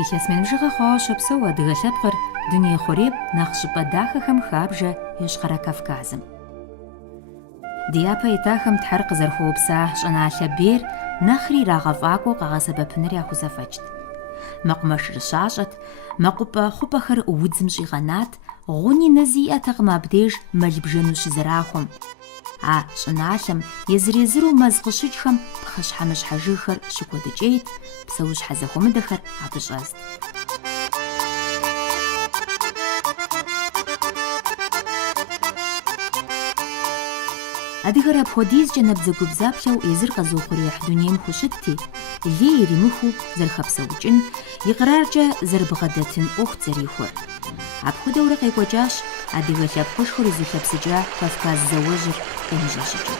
Илъэс мин бжыгъэ щопсэу адыгэ лъэпкъыр дуней хъурейм нэхъ щӏыпӏэ дахэхэм хабжэ Ищхъэрэ Кавказым. Ди япэ итахэм Тхьэр къызэрыхуэупса щӏыналъэ бейр нэхъри ирагъэфӏакӏуэу къагъэсэбэпыныр яхузэфӏэкӏт. Мэкъумэш щащӏэт, мэкъупӏэ хъупӏэхэр удзым щӏигъэнат, гъуни нэ зиӏэтэкъым абдеж мэл бжэну щызэрахуэм. А щӏыналъэм езыр-езыру мэз къыщыкӏхэм пхъэщхьэмыщхьэ жыгхэр щыкӏуэдыкӏейт, псэущхьэ зэхуэмыдэхэр абы щӏэзт. Адыгэр апхуэдизкӏэ нэбдзэгубдзаплъэу езыр къэзыухъуреихь дунейм хущытти, лей иримыхуу зэрыхэпсэукӏын, и къэраркӏэ зэрыбгъэдэтын ӏуэхут зэрихуэр. Апхуэдэурэ къекӏуэкӏащ адыгэ лъэпкъышхуэр изылъэпсыкӏа Кавказ зауэжьыр къемыщӏэщыкӏыу.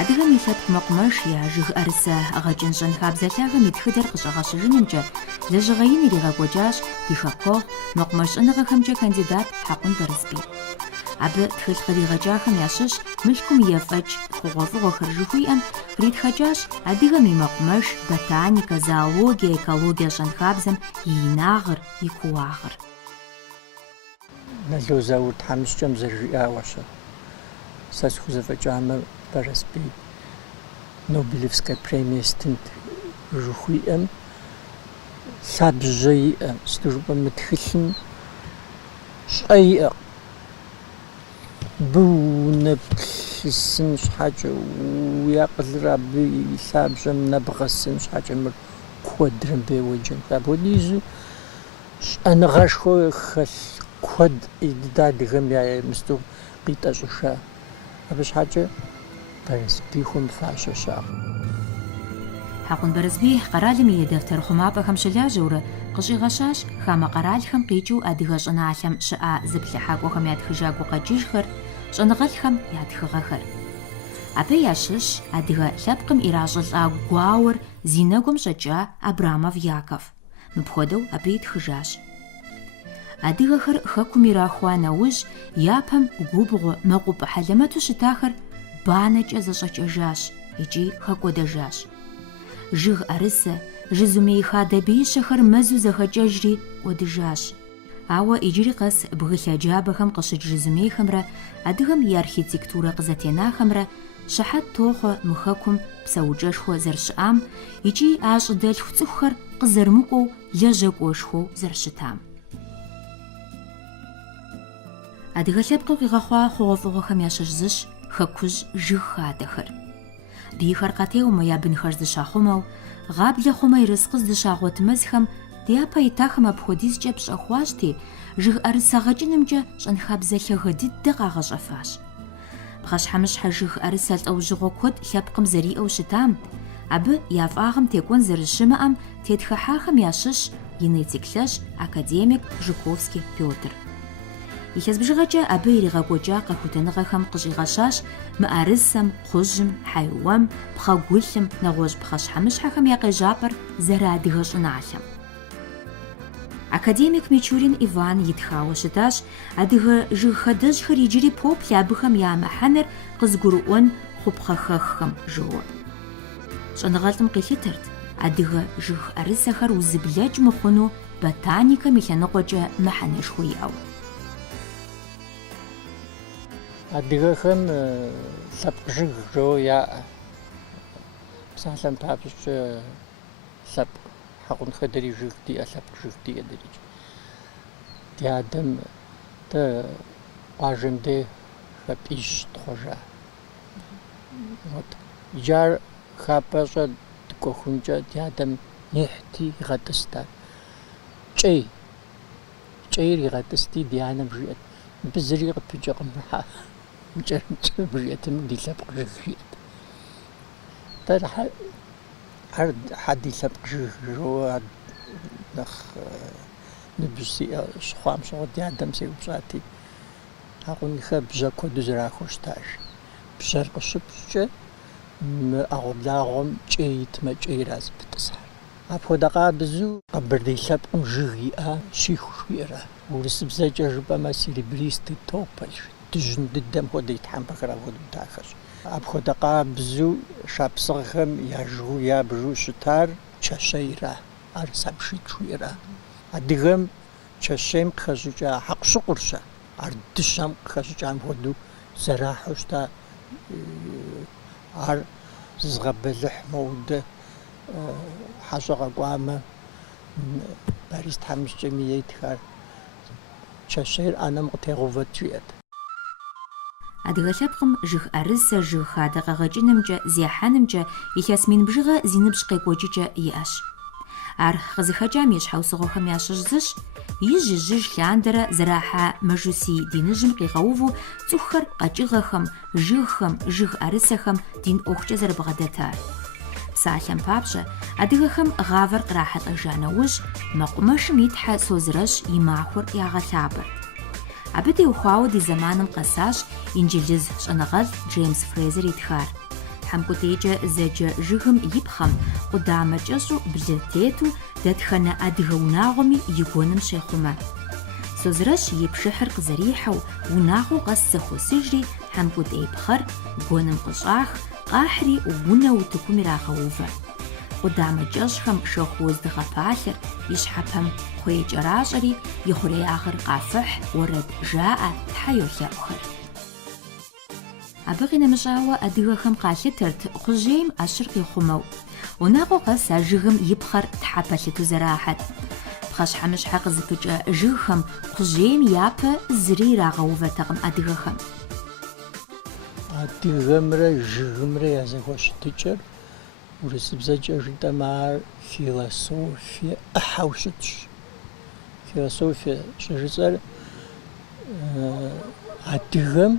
Адыгэм и лъэпкъ мэкъумэш я жыг ӏэрысэ гъэкӏын щӏэнхабзэ лъагэм и тхыдэр къыщӏэгъэщыжынымкӏэ лэжьыгъэ ин иригъэкӏуэкӏащ ди Хэкуэгъу мэкъумэш щӏэныгъэхэмкӏэ кандидат Хьэкъун Бэрыспий. Абы тхылъ къригъэкӏахэм ящыщ мылъкум ефӏэкӏ хъугъуэфӏыгъуэхэр жыхуиӏэм къритхэкӏащ адыгэм и мэкъумэш, ботаникэ, зоологие, экологие щӏэнхабзэм и инагъыр, и кууагъыр. Налу Заур тхьэмыщкӏэм зэрыжиӏауэщэ. Сэ схузэфӏэкӏамэ Бэрыспий Нобелевская премия стынт жыхуиӏэм лъабжьэ иӏэ, сыту жыпӏэ, мы тхылъым щӏэ иӏэ. Абы унэ плъысын щхьэкӏэ, уи акъылыр абы и лъабжьэм нэбгъэсын щхьэкӏэ мыр куэдрэ мыбеуэджэн. Апхуэдизу щӏэныгъэшхуэ хэлъ куэд и дыдэ адыгэм мысту къитӏэщӏыжа. Абы щхьэкӏэ Бэрыспий хуэмыфащэ щыӏэкъым. Хьэкъун Бэрыспий къэралым и дэфтэр хъумапӏэхэм щылажьэурэ къыщӏигъэщащ хамэ къэралхэм къикӏыу адыгэ щӏыналъэм щыӏа зыплъыхьакӏуэхэм ятхыжа гукъэкӏыжхэр, щӏэныгъэлӏхэм я тхыгъэхэр. Абы ящыщ адыгэ лъэпкъым иращӏылӏа гуауэр зи нэгум щӏэкӏа Абрамов Яков. Мыпхуэдэу абы итхыжащ. Адыгэхэр хэкум ирахуа нэужь япэм губгъуэ, мэкъупӏэ хьэлэмэту щытахэр банэкӏэ зэщӏэкӏэжащ икӏи хэкӏуэдэжащ. Жыг ӏэрысэ, жызумей хадэ бейщэхэр мэзу зэхэкӏэжри кӏуэдыжащ. Ауэ иджыри къэс бгы лъэджабэхэм къыщыкӏ жызумейхэмрэ адыгэм и архитектурэ къызэтенахэмрэ щыхьэт тохъуэ мы хэкум псэукӏэшхуэ зэрыщыӏам икӏи а щӏыдэлъху цӏыхухэр къызэрымыкӏуэу лэжьэкӏуэшхуэу зэрыщытам. Адыгэ лъэпкъым къигъэхъуа хъугъуэфӏыгъуэхэм ящыщ зыщ хэкужь жыг хадэхэр. Бийхэр къатеумэ, я бынхэр зыщахъумэу, гъаблэ хъумэ ерыскъы зыщагъуэт мэзхэм ди япэ итахэм апхуэдизкӏэ пщӏэ хъуащти, жыг ӏэрысэ гъэкӏынымкӏэ щӏэнхабзэ лъэгэ дыдэ къагъэщӏэфащ. Пхъэщхьэмыщхьэ жыг ӏэрысэ лӏэужьыгъуэ куэд лъэпкъым зэриӏэу щытам, абы я фӏагъым текӏуэн зэрыщымыӏэм тетхыхьахэм ящыщ и циклъэщ академик Жуковский Пётр. Илъэс бжыгъэкӏэ абы иригъэкӏуэкӏа къэхутэныгъэхэм къыщӏигъэщащ мыӏэрысэм, кхъужьым, хьэуэм, пхъэгулъым, нэгъуэщӏ пхъэщхьэмыщхьэхэм я къежьапӏэр зэрыадыгэ щӏыналъэм. Академик Мичурин Иван итхауэ щытащ адыгэ жыг хадэжьхэр иджыри поплъ абыхэм я мыхьэнэр къызгурыӏуэн хъупхъэхэххэм жыуэ. Щӏэныгъэлӏым къилъытэрт адыгэ жыг ӏэрысэхэр узыблэкӏ мыхъуну ботаникэм и лъэныкъуэкӏэ мыхьэнэшхуэ иӏэу. Адыгэхэм лъэпкъ жыг жоуэ яӏэ. Псалъэм папщӏыкӏэ лъэпкъ Хьэкъун хадэрей жыг диӏэ, лъэпкъ жыг диӏэ дэрикӏ. Ди адэм дэ къуажэм де хэпӏищ тхъуэжа. Иджы ар хапӏэщӏэ дыкӏуэхункӏэ ди адэм ихьти игъэтӏыстат. Кӏейр игъэтӏысти ди анэм жиӏэт мыбы зыри къыпыкӏэкъым, жиӏэтым ди лъэпкъ жыг жиӏэт. Ар хьэ ди лъэпкъ жыг жоуэ нэхъ ныбжь сиӏэ щыхъуам щыгъуэ ди адэм сеупщӏати, Хьэкъунхэ бжьэ куэду зэрахуэу щытащ. Бжьэр къыщыпщӏкӏэ мы ӏэгъуэблагъуэм кӏей итмэ, кӏейра зыпытӏысхьэр. апхуэдэ къабзэу къэбэрдей лъэпкъым жыг иӏэ щиху жиӏэрэ. Урысыбзэкӏэ жыпӏэмэ серебристый тополь, дыжьын дыдэм хуэдэ и тхьэмпэхэр апхуэдэу дахэщ. Апхуэдэ къабзэу шапсыгъхэм яжыгъуу ябжу щытар чэщейрэ, ар самшит жиӏэрэ. Адыгэм чэщейм къыхэщӏыкӏа хьэкъущыкъурщэ, ар дыщэм къыхэщӏыкӏам хуэдэу зэрахьэу щыта. Ар зызгъэбэлыхь моудэ хьэщӏэ къэкӏуамэ Борис Тхьэмыщкӏэм и етхэр чэщейр ӏэнэм къытегъэувэт жиӏэт. Адыгэ лъэпкъым жыг ӏэрысэ, жыг хадэ къэгъэкӏынымкӏэ, зехьэнымкӏэ, илъэс мин бжыгъэ зи ныбжь къекӏуэкӏыкӏэ иӏэщ. Ар къызыхэкӏам и щхьэусыгъуэхэм ящыщ зыщ, ижь лъандэрэ зэрахьа мэжусий ди ныжьым къигъэуву цӏыхухэр къэкӏыгъэхэм, жыгхэм, жыг ӏэрысэхэм дин ӏуэхукӏэ зэрыбгъэдэтар. Псалъэм папщӏэ, адыгэхэм гъавэр кърахьэлӏэжа нэужь, мэкъумэшым итхьэ Созэрэщ и махуэр ягъэлъабэр. Абы теухуауэ ди зэманым къэсащ инджылыз щӏэныгъэлӏ Джеймс Фрейзер итхар. ТхьэмкӀутӀейкӀэ зэджэ жыгым и пхъэм къудамэ кӀэщӀу блыр тету дэтхэнэ адыгэ унагъуэми и гуэным щехъумэ. Созэрэщ и пшыхьыр къызэрихьэу, унагъуэу къэс зэхуосыжри, тхьэмкӀутӀей пхъэр гуэным къыщӀах, къахьри унэ утыкум ирагъэувэ. Къудамэ кӀэщӀхэм шэху уэздыгъэпалъэр, и щхьэпэм кхъуей кӀэращӀэри, и хъуреягъыр къафыхь, уэрэд жаӀэ, тхьэ йолъэӀухэр. Абы къинэмыщӀауэ адыгэхэм къалъытэрт кхъужьейм Ӏэщыр къихъумэу. Унагъуэ къэс а жыгым и пхъэр тхьэ пэлъыту зэрахьэт. Пхъэщхьэмыщхьэ къызыпыкӀэ жыгхэм кхъужьейм япэ зыри ирагъэувэтэкъым адыгэхэм. Адыгэмрэ жыгымрэ я зэхуэщытыкӀэр урысыбзэкӀэ жытӀэмэ ар философие Ӏыхьэу щытщ. Философие щыжыцӀэр адыгэм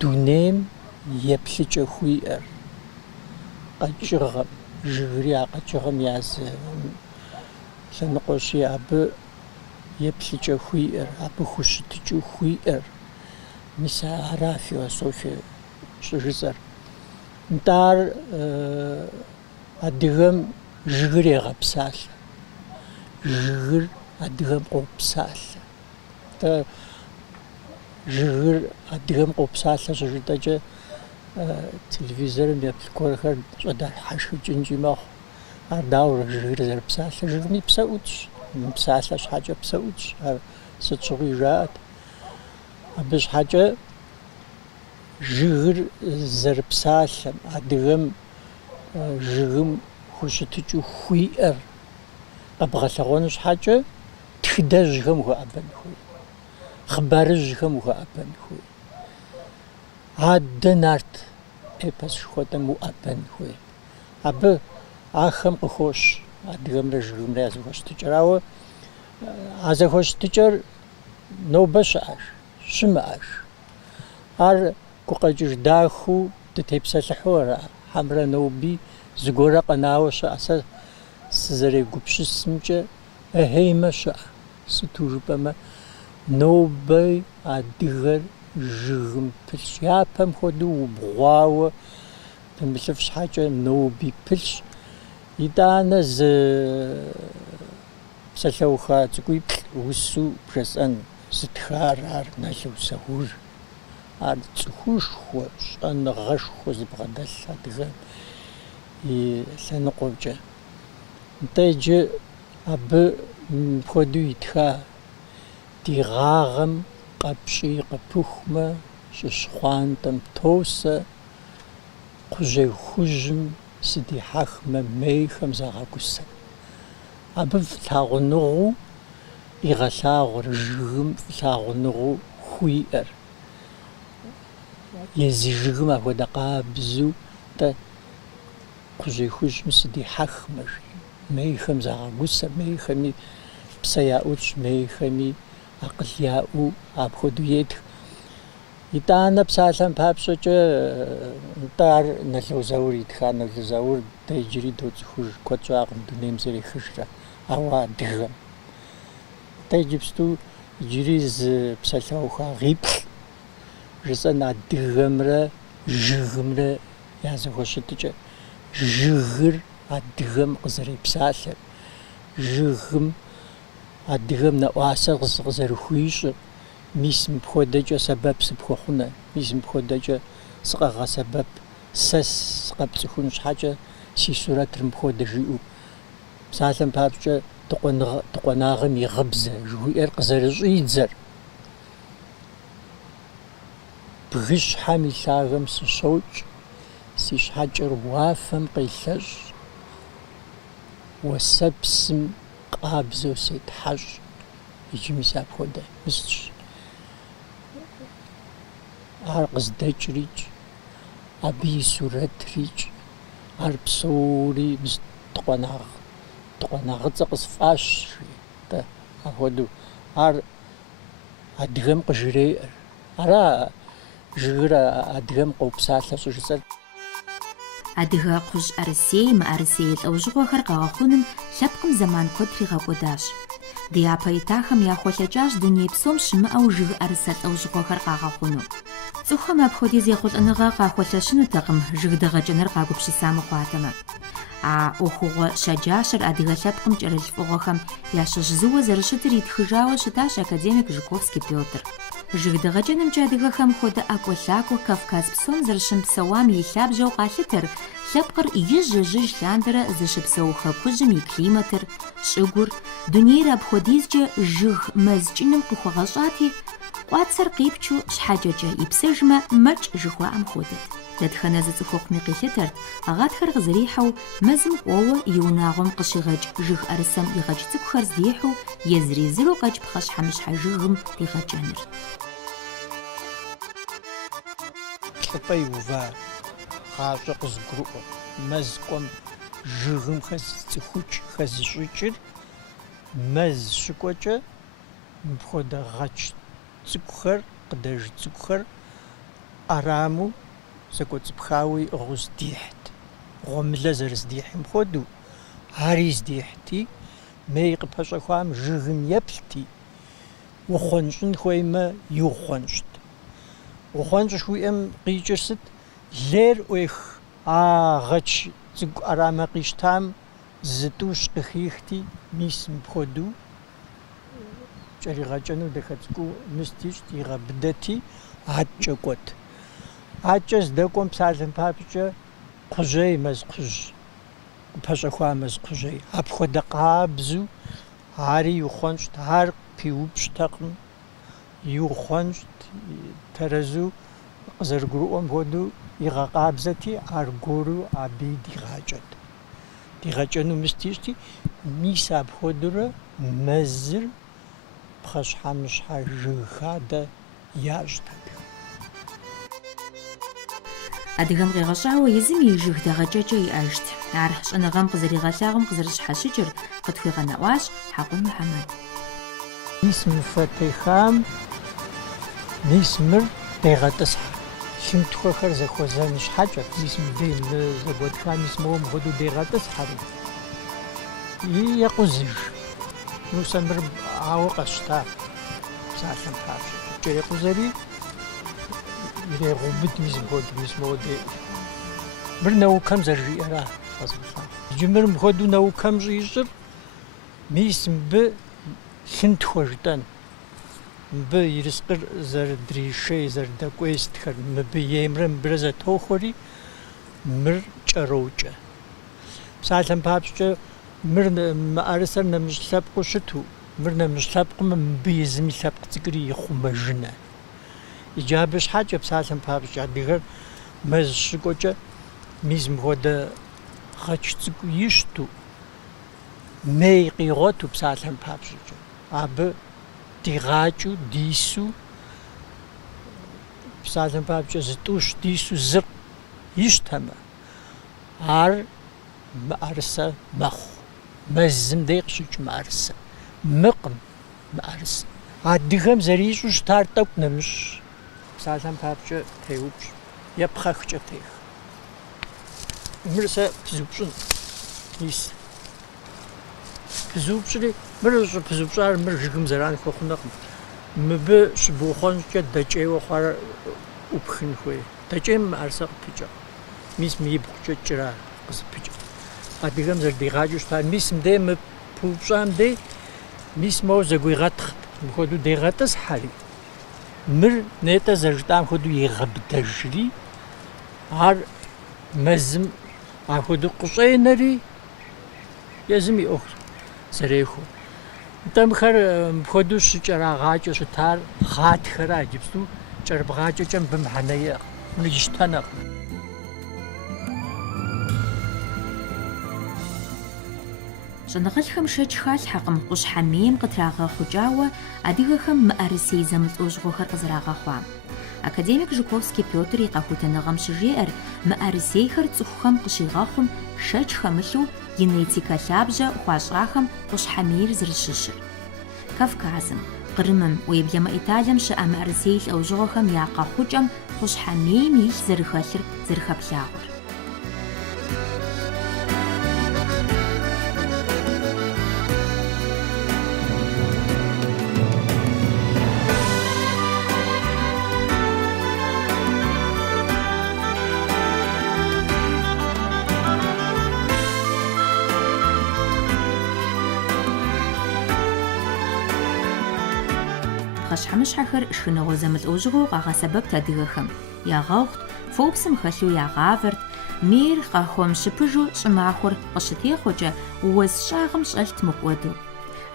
дунейм еплъыкӀэ хуиӀэр, къэкӀыгъэм, жыгри а къэкӀыгъэм язэ лъэныкъуэщи, абы еплъыкӀэ хуиӀэр, абы хущытыкӀыу хуиӀэр. Мис ара философие щыжыцӀэр. НтӀэ ар адыгэм жыгыр егъэпсалъэ, жыгыр адыгэм къопсалъэ. Жыгыр адыгэм къопсалъэ щыжытӀэкӀэ телевизорым еплъ гуэрхэр щӀэдыхьэшхыкӀынкӀи мэхъу. Ар дауэрэ жыгыр зэрыпсалъэр? Жыгми псэӀутщ, псалъэ щхьэкӀэ псэӀутщ. Ар сыт щыгъуи жаӀэт. Абы щхьэкӀэ жыгыр зэрыпсалъэм, адыгэм жыгым хущытыкӀыу хуиӀэр къэбгъэлъэгъуэну щхьэкӀэ тхыдэжьхэм хуэӀэбэн хуей, хъыбарыжьхэм хуэӀэбэн хуей, адэ нарт эпос жыхуэдэм уӀэбэн хуей. Абы ахэм къыхощ адыгэмрэ жыгымрэ я зэхуэщытыкӀэр. Ауэ а зэхуэщытыкӀэр нобэ щыӀэж, щымыӀэж. Ар гукъэкӀыж дахыу дытепсэлъыхьу ара. Хьэмрэ ноби зыгуэрэ къэнауэ щыӀэ. Сэ сызэрегупсысымкӀэ ӏеймэ щыӀэ. Сыту жыпӀэмэ, нобэ адыгэр жыгым пылъщ. Япэм хуэдэу убгъуауэ пымылъыф щхьэкӀэ ноби пылъщ. ИтӀанэ зы псалъэуха цӀыкӀуиплӀ усу бжесӀэн зытхар ар налъэу-сэгъур. Ар цӀыхушхуэ, щӀэныгъэшхуэ зыбгъэдэлъ адыгэм и лъэныкъуэмкӀэ. НтӀэ иджы абы мыпхуэдэу итха. Ди гъагъэм къэпщӀи къыпыхумэ, щыщхъуантӀэм тосэ, кхъужьей хужьым сыдихьэхмэ, мейхэм загъэгусэ. Абы флъагъуныгъэу игъэлъагъуэр, жыгым флъагъуныгъэу хуиӀэр. Езы жыгым апхуэдэ къабзэу нтӀэ кхъужьей хужьым сыдихьэхмэ, мейхэм загъэгусэ, мейхэми псэ яӀутщ, мейхэми акъыл яӀэу апхуэдэу етх. ИтӀанэ псалъэм папщӀэкӀэ нтӀэ ар налъэузаур итха. Налъэузаур дэ иджыри доцӀыхуж, куэд щӀакъым дунейм зэрехыжрэ, ауэ адыгэм. НтӀэ иджыпсту иджыри зы псалъэухагъиплӀ жысӀэн адыгэмрэ жыгымрэ я зэхуэщытыкӀэ. Жыгыр адыгэм къызэрепсалъэр, жыгым адыгэм нэӏуасэ къызэрыхуищӏыр, мис мыпхуэдэкӏэ сэбэп сыпхуэхъунэ, мис мыпхуэдэкӏэ сыкъэгъэсэбэп, сэ сыкъэпцӏыхун щхьэкӏэ си сурэтыр мыпхуэдэ жиӏэу. Псалъэм папщӏэ тыкъуэнагъым и гъыбзэ жыхуиӏэр къызэрыщӏидзэр. Бгыщхьэм и лъагэм сыщокӏ, си щхьэкӏэр уафэм къелъэщӏ, уэсэпсым къабзэу сетхьэщӏ, иджыми сапхуэдэ мыстщ. Ар къыздэкӏрикӏ, абы и сурэтрикӏ, ар псори тыкъуэнагъыцӏэ къысфӏащ, жиӏэ, апхуэдэу. Ар адыгэм къыжреӏэр. Ара жыгыр адыгэм къопсалъэ щӏыжыцӏэр. Адыгэ кхъужь ӏэрысей, мыӏэрысей лӏэужьыгъуэхэр къэгъэхъуным лъэпкъым зэман куэд тригъэкӏуэдащ. Ди япэ итахэм яхуэлъэкӏащ дуней псом щымыӏэу жыг ӏэрысэ лӏэужьыгъуэхэр къагъэхъуну. Цӏыхухэм апхуэдиз ехъулӏэныгъэ къахуэлъэщынутэкъым жыг дэгъэкӏыныр къагупшыса мыхъуатэмэ. А ӏуэхугъуэ щэджащэр адыгэ лъэпкъым кӏэрылъыфӏыгъуэхэм ящыщ-зыуэ зэрыщытыр итхыжауэ щытащ академик Жуковский Пётр. Жыг дэгъэкӏынымкӏэ адыгэхэм хуэдэ ӏэкӏуэлъакӏуэ Кавказ псом зэрыщымыпсэуам и лъабжьэу къалъытэр лъэпкъыр ижь лъандэрэ зыщыпсэу хэкужьым и климатыр, щӏыгур, дунейр апхуэдизкӏэ жыг мэз кӏыным къыхуэгъэщӏати, къуацэр къипчу щхьэкӏэкӏэ ипсыжмэ, мэкӏ жыхуаӏэм хуэдэт. Дэтхэнэ зы цӏыхухъуми къилъытэрт, гъатхэр къызэрихьэу мэзым кӏуэуэ и унагъуэм къыщигъэкӏ жыг ӏэрысэм игъэкӏ цӏыкӏухэр здихьу езырезыру къэкӏ пхъэщхьэмыщхьэ жыгым къигъэкӏэныр. Лӏыпӏэ иува, гъащӏэ къызгурыӏуэ, мэз кӏуэм жыгым хэзыщӏыкӏыр, мэз щыкӏуэкӏэ мыпхуэдэ гъэкӏ цӏыкӏухэр, къыдэж цӏыкӏухэр ӏэраму зэкӏуэцӏыпхауэ иӏыгъыу здихьт. Гъуэмылэ зэрыздихьым хуэдэу, ари здихьти, мей къыпэщӏэхуам жыгым еплъти, ухъуэнщӏын хуеймэ, иухъуэнщӏт. Ухъуэнщӏ жыхуиӏэм къикӏыр сыт? Лейр ӏуех, гъэч цӏыкӏу ӏэрамэ къищтам зы тӏущ къыхихти, мис мыпхуэдэу кӏэригъэкӏэну дахэ цӏыкӏуу мыстищ, игъэбыдэти, атӏкӏэ кӏуэт. Атӏкӏэ здэкӏуэм псалъэм папщӏэ кхъужьей, мэз кхъужь, къыпэщӏэхуа мэз кхъужьей. Апхуэдэ къабзу ари иухъуэнщӏт, ар пиупщӏтэкъым, иухъуэнщӏт, тэрэзу къызэрыгурыӏуэм хуэдэу игъэкъабзэти, аргуэру абы дигъакӏэт. Дигъэкӏэну мыстищти, мис апхуэдэурэ мэзыр пхъэщхьэмыщхьэ жыг хадэ ящӏт абы. Адыгэм къигъэщӏауэ езым и жыг дэгъэкӏэкӏэ иӏэжт. Ар щӏэныгъэм къызэригъэлъагъум къызэрыщхьэщыкӏыр къытхуигъэнэӏуащ Хьэкъун Мухьэмэд. Мис мыфэтехам мис мыр дегъэтӏысхьэ. Лъынтхуэхэр зэхуэзэн щхьэкӏэ, мис мыбдей зэгуэтха мис моуэ мыхуэдэу дегъэтӏысхьэри. Екъузыж. Нусэ мыр ауэ къэсщта псалъэм папщӏэ. Екъузэри ирегъубыд мис мыхуэдэу мис моуэ мыр наукэм зэрыжиӏэра къэзмылъагъу. Иджы мыр мыхуэдэу наукэм щӏищӏыр мис мыбы лъынтхуэ жытӏэн. Мыбы ерыскъыр зэрыдришей, зэрыдэкӏуей сытхэр, мыбы еймрэ мыбырэ зэтохуэри, мыр кӏэроукӏэ. Псалъэм папщӏэ мыр мыӏэрысэр нэмыщӏ лъэпкъыу щыту, мыр нэмыщӏ лъэпкъымэ, мыбы езыми лъэпкъ цӏыкӏури ихъумэжынэ. Иджы абы щхьэкӏэ псалъэм папщӏэ адыгэр мэз щыкӏуэкӏэ мис мыхуэдэ гъэч цӏыкӏу ищту, мей къигъуэту псалъэм папщӏэкӏэ. Абы дигъакӏыу, дису, псалъэм папщӏэ зы тӏущ дису зыр ищтэмэ, ар мыӏэрысэ мэхъу. Мэзым дей къыщыкӏ мыӏэрысэ. Мыкъым мыӏэрысэ. Адыгэм зэрищӏу щытар тӏэкӏу нэмыщӏ. Псалъэм папщӏэ теупщӏ, епхъэхкӏэ тех. Мыр сэ пызупщӏын ис. Пызупщӏри, мыр пызупщӏар мыр жыгым зэран хуэхъунукъым. Мыбы щыбухъуэнщӏкӏэ дэкӏейуэ хъуар ӏупхын хуей. Дэкӏейм мыӏэрысэ къыпыкӏэ. Мис мы ибгъукӏэ кӏыра къызыпыкӏэ. адыгэм зэрыдигъакӀэу щыта мис мыдей мы пыупщӀам дей мис моуэ зэгуигъэтхът, мыхуэдэу дегъэтӀысхьэри. Мыр нетӀэ зэрыжытӀам хуэдэу егъэбыдэжри, ар мэзым апхуэдэу къыщӀенэри езым и Ӏуэху зэрехуэ. НтӀэ мыхэр мыпхуэдэу щыкӀэрагъакӀэ щытар гъатхэра иджыпсту кӀэрыбгъакӀэкӀэ мыбы мыхьэнэ иӀэкъым, мыр ищтэнэкъым. Щӏэныгъэлӏхэм шэч халъхьэкъым къущхьэ мейм къытрагъэхъукӏауэ адыгэхэм мыӏэрысей зэмылӏэужьыгъуэхэр къызэрагъэхъуам. Академик Жуковский Пётр и къэхутэныгъэм щыжеӏэр, мыӏэрысейхэр цӏыхухэм къыщигъэхъум шэч хэмылъу генетикэ лъабжьэ хуащӏахэм къущхьэ мейр зэрыщыщыр. Кавказым, Кърымым, уеблэмэ Италием щыӏэ мыӏэрысей лӏэужьыгъуэхэм я къэхъукӏэм къущхьэ мейм илъ зэрыхэлъыр зэрыхэплъагъуэр. Пхъэщхьэмыщхьэхэр шхыныгъуэ зэмылӏэужьыгъуэу къагъэсэбэпт адыгэхэм. Ягъэгъут, фоупсым хэлъу ягъавэрт, мейр къахуэмыщыпыжу щӏымахуэр къыщытехъуэкӏэ уэс щӏагъым щӏэлът мыкӏуэду.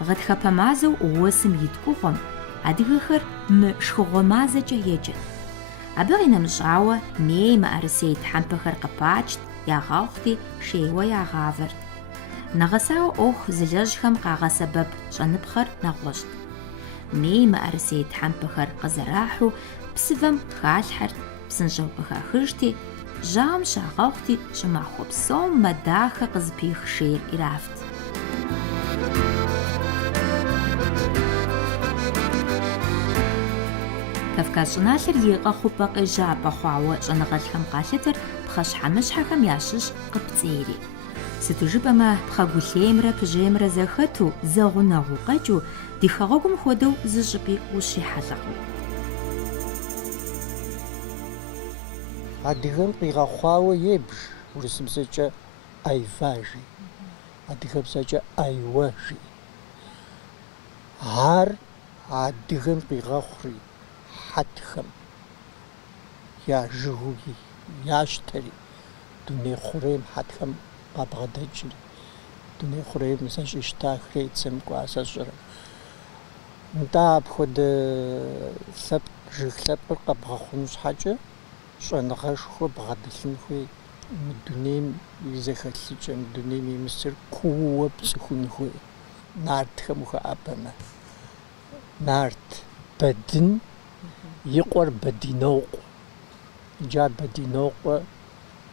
Гъатхэпэ мазэу уэсым ит ӏугъуэм адыгэхэр мы шхыгъуэ мазэкӏэ еджэт. Абы къинэмыщӏауэ мей мыӏэрысей тхьэмпэхэр къыпачт, ягъэгъути, шейуэ ягъавэрт. Нэгъэсауэ ӏуэху зылэжьхэм къагъэсэбэп щӏэныпхъэр нэгъуэщӏт. Мей мыӏэрысей тхьэмпэхэр къызэрахьу псывэм халъхьэрт, псынщӏэу къыхахыжти, жьауэм щагъэгъути, щӏымахуэ псом мэдахэ къызыпих шейр ирафт. Кавказ щӏыналъэр и къэхъупӏэ къежьапӏэ хъуауэ щӏэныгъэлӏхэм къалъытэр пхъэщхьэмыщхьэхэм ящыщ къыпцӏейри. Сыту жыпӏэмэ, пхъэгулъеймрэ пыжьеймрэ зэхэту, зэгъунэгъуу къэкӏыу, ди хэгъуэгум хуэдэу зы щӏыпӏи ущрихьэлӏэкъым. Адыгэм къигъэхъуауэ ебж урысыбзэкӏэ айва жи, адыгэбзэкӏэ айуэ жи. Ар адыгэм къигъэхъури хьэтхэм я жыгуи ящтэри, дуней хъурейм хьэтхэм къабгъэдэкӏри, дуней хъурейм зэщӏищта хрейцэм кӏуасэ щӏырэ. НтӀэ апхуэдэ лъэпкъ, жыг лъэпкъыр къэбгъэхъуну щхьэкӏэ щӏэныгъэшхуэ бгъэдылъын хуей, мы дунейм и зэхэлъыкӏэ, мы дунейм и мысыр куууэ пцӏыхун хуей. Нартхэм ухуэӏэбэмэ. Нарт бэдын и къуэр Бэдинокъуэ. Иджы а Бэдинокъуэ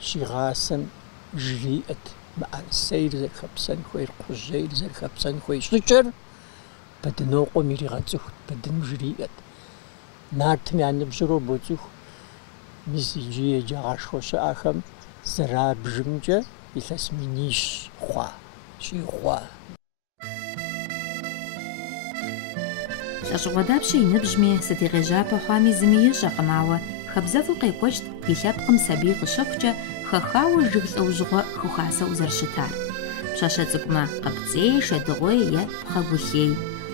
щигъасэм жриӏэт мыӏэрысейр зэрыхэпсэн хуейр, кхъужьейр зэрыхэпсэн хуей щӏыкӏэр Бэдинокъуэм иригъэцӏыхут, бэдыным жриӏэт. Нартым я ныбжьыру боцӏыху, мис иджы еджагъашхуэ щыӏэхэм зэрабжымкӏэ илъэс минищ хъуа, щӏигъуа. ЛӀэщӀыгъуэ дапщэ и ныбжьми, сытегъэжьапэ хъуами зыми ищӀэкъым, ауэ хэбзэфӀу къекӀуэкӀт ди лъэпкъым сабий къыщыхъукӀэ хэхауэ жыг лӀэужьыгъуэ хыхуасэу зэрыщытар. Пщащэ цӀыкӀумэ къэпцӀей, шэдыгъуей е пхъэгулъей,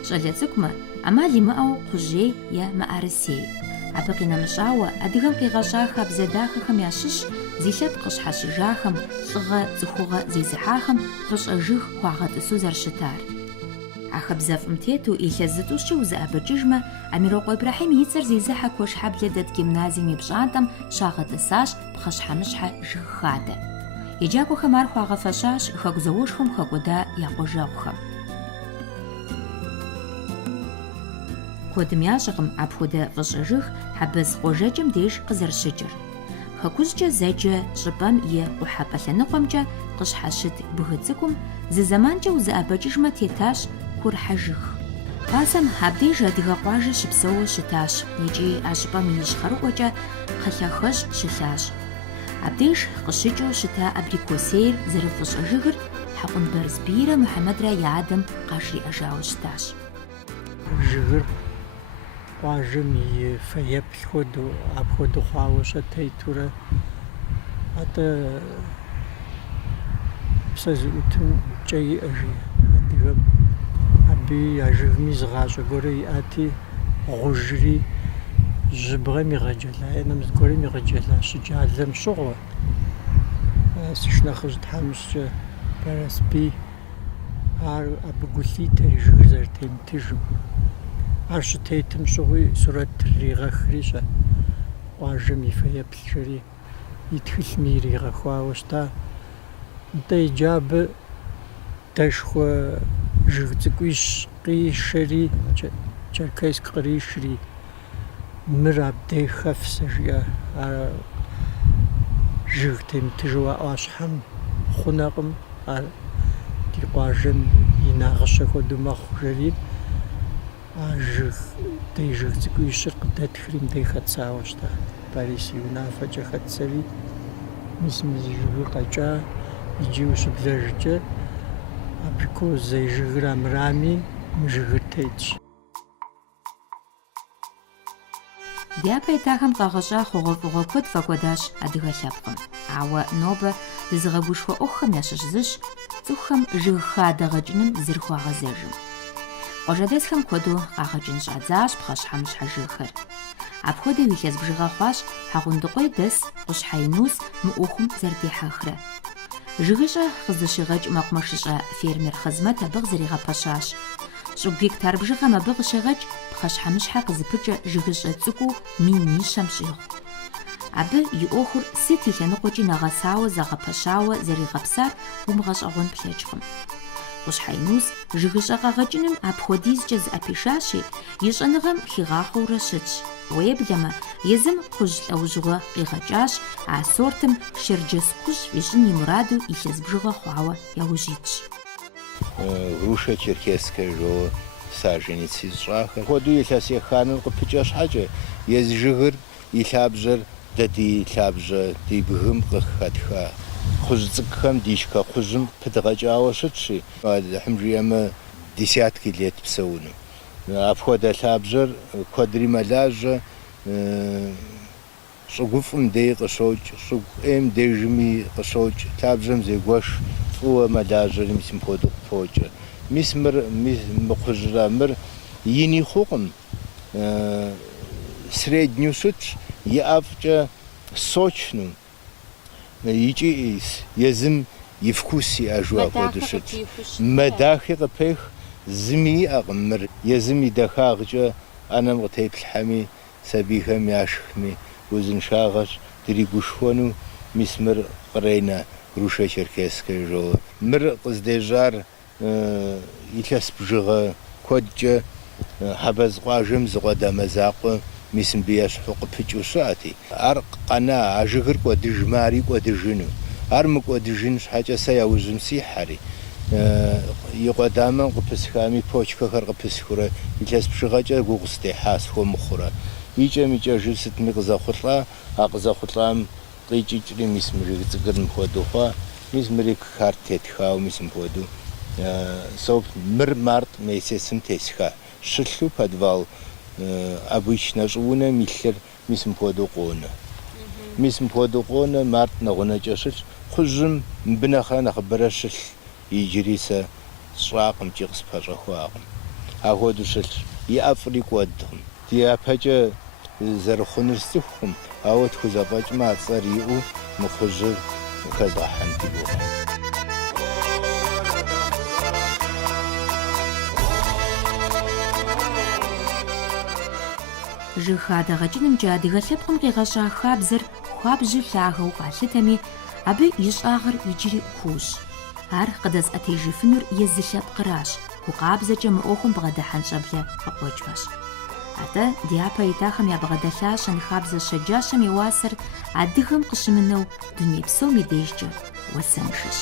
щӀалэ цӀыкӀумэ Ӏэмал имыӀэу кхъужьей е мыӀэрысей. Абы къинэмыщӀауэ адыгэм къигъэщӀа хабзэ дахэхэм ящыщ зи лъэпкъ къыщхьэщыжахэм, лӀыгъэ цӀыхугъэ зезыхьахэм фӀыщӀэ жыг хуагъэтӀысу зэрыщытар. А хабзэфӀым тету илъэс зытӀущкӀэ узыӀэбэкӀыжмэ, Амирокъуэ Ибрахьим и цӀэр зезыхьэ Куэшхьэблэ дэт гимназием и пщӀантӀэм щагъэтӀысащ пхъэщхьэмыщхьэ жыг хадэ. Еджакӏуэхэм ар хуагъэфэщащ хэку зауэшхуэм хэкӏуэда я къуэжэгъухэм. Куэдым ящӀыркъым апхуэдэ фӀыщӀэ жыг хьэбэз къуажэкӀым деж къызэрыщыкӀыр. Хэкужькӏэ зэджэ щӏыпӏэм е къухьэпӏэ лъэныкъуэмкӏэ къыщхьэщыт бгы цӏыкӏум зы зэманкӏэ узыӏэбэкӏыжмэ тетащ курхьэ жыг. Пасэм абдеж адыгэ къуажэ щыпсэууэ щытащ, икӏи а щӏыпӏэм и ищхъэрыӏуэкӏэ кхъэлъэхэщӏ щылъащ. Абдеж къыщыкӏыу щыта абрикосейр зэрыфӏыщӏэ жыгыр Хьэкъунбэрзбийрэ Мухьэмэдрэ я адэм къажриӏэжауэ щытащ. Жыгыр къуажэм и фэеплъ хуэдэу, апхуэдэу хъуауэ щытетурэ, атӏэ псэ зыӀутым кӀэ иӀэжи адыгэм. Абы я жыгми зы гъащӀэ гуэрэ иӀати, гъужри жьыбгъэм игъэджэла, нэмыс гуэрым игъэджэла щыджалэм щыгъуэ. Сышынэхъыжь тхьэмыщкӀэ Бэрэсбий ар абы гу лъитэри жыгыр зэрытемытыжым. Ар щытетым щыгъуи сурэт тригъэхри щэ къуажэм и фэеплъхэри и тхылъми иригъэхуауэ щыта. НтӀэ иджабы дэшхуэ жыг цӀыкӀуищ къишэри, Черкесск къришри, мыр абдей хэфсэ жиӀэ. Ар жыг темытыжу а Ӏуащхьэм хъунэкъым, ар ди къуажэм и нагъыщэ хуэдэу мэхъу жери, а дей жыг цӀыкӀуищыр къыдэтхри мыбдеж хэтсауэ щыта. Борис и унафэкӀэ хэтсэри, мис мы жыгыр къэкӀа, иджы ущыблэжыкӀэ, абыку зей жыгыр амырами, мы жыгыр тетщ. Дяпэ итахэм къагъэщӀа хъугъуэфӀыгъуэ куэд фӀэкӀуэдащ адыгэ лъэпкъым. Ауэ нобэ дызыгъэгушхуэ Ӏуэхухэм ящыщ зыщ цӀыхухэм жыг хадэ гъэкӀыным зыр хуагъэзэжым. Къуажэдэсхэм куэду къагъэкӀын щӀадзащ пхъэщхьэмыщхьэ жыгхэр. Апхуэдэу илъэс бжыгъэ хъуащ Хьэгъундыкъуей дэс Къущхьэ-Инус мы Ӏуэхум зэрыдихьэхрэ. Жыгыщӏэ къызыщигъэкӏ мэкъумэшыщӏэ фермер Хъызмэт абы къызэригъэпэщащ. ЩӀыгу гектар бжыгъэм абы къыщегъэкӏ пхъэщхьэмыщхьэ къызыпыкӏэ жыгыщӏэ цӏыкӏуу мин-мищэм щӏигъу. Абы и ӏуэхур сыт и лъэныкъуэкӏи нэгъэсауэ зэгъэпэщауэ зэригъэпсар умыгъэщӏэгъуэн плъэкӏкъым. Къущхьэ-Инус жыгыщӏэ къэгъэкӏыным апхуэдизкӏэ зыӏэпишащи, и щӏэныгъэм хигъахъуэурэ щытщ. Уеблэмэ, езым кхъужь лӏэужьыгъуэ къигъэкӏащ, а сортым шэрджэс кхъужь ищӏын и мураду илъэс бжыгъэ хъуауэ яужьитщ. Груша черкесская жоуэ саженицы щӏахэр. Хуэдэу илъэс еханэр къыпыкӏэ щхьэкӏэ, ез жыгыр и лъабжьэр дэ ди лъабжьэ ди бгым къыхэтха кхъужь цӏыкӏухэм ди шхэ кхъужьым пыдгъэкӏауэ щытщи, хьым жиӏэмэ десятки лет псэуну. Апхуэдэ лъабжьэр куэдри мэлажьэ, щӏыгуфӏым дей къыщокӏ, щӏыгу ӏейм дежми къыщокӏ, лъабжьэм зегуэш фӏыуэ мэлажьэри мис мыпхуэдэу къыпокӏэ. Мис мыр мы кхъужьрэ мыр ини хъукъым, средню щытщ, и ӏэфӏкӏэ сочну, икӏи езым и вкус иӏэжу апхуэдэу щытщ. Мэдахи къыпех, зыми иӏэкъым мыр. Езым и дахагъкӏэ ӏэнэм къытеплъхьэми, сабийхэм яшхми, узыншагъэщ дригушхуэну, мис мыр къренэ груша черкесская жоуэ. Мыр къыздежьар илъэс бжыгъэ куэдкӏэ Хьэбэз къуажэм зыкъуэда мэзакъуэ мис мыбы ещхьу къыпыкӏыу щыӏэти. Ар къэна, а жыгыр кӏуэдыжмэ, ари кӏуэдыжыну. Ар мыкӏуэдыжын щхьэкӏэ сэ яужьым сихьэри. И къуэдамэм къыпысхами, почкэхэр къыпысхурэ, илъэс бжыгъэкӏэ гугъу стехьа схуэмыхъурэ. Икӏэм икӏэжу сытми къызэхъулӏа, а къызэхъулӏам къикӏыкӏри мис мы жыг цӏыкӏур мыпхуэдэу хъуа, мис мыри кхар тетхауэ мис мыпхуэдэу. Мыр март месяцым тесха. Щылъу подвал обычно щӏыунэм илъыр мис мыпхуэдэу къонэ. Мис мыпхуэдэу къонэ, март нэгъунэкӏэ щылъ, кхъужьым мыбы нэхърэ нэхъыбэрэ щылъ. Иджыри сэ сщӏакъым, икӏи къыспэщӏэхуакъым. Апхуэдэу щылъ. И ӏэфӏри кӏуэдкъым. Ди япэкӏэ зэрыхъуныр сцӏыхукъым, ауэ тхузэфӏэкӏмэ, а цӏэр иӏэу мы кхъужьыр хэздгъэхьэн ди гугъэм. Жыг хадэ гъэкӏынымкӏэ адыгэ лъэпкъым къигъэщӏа хабзэр хуабжьу лъагэу къалъытэми, абы и щӏагъыр иджыри куущ. Ар къыдэзыӏэтежыфынур езы лъэпкъыращ, гукъабзэкӏэ мы ӏуэхум бгъэдыхьэн щӏэблэ къыкъуэкӏмэщ. Атӏэ дяпэ итахэм ябгъэдэлъа щэнхабзэ щэджащэм и уасэр адыгэм къыщымынэу дуней псом и дежкӏэ уасэншэщ.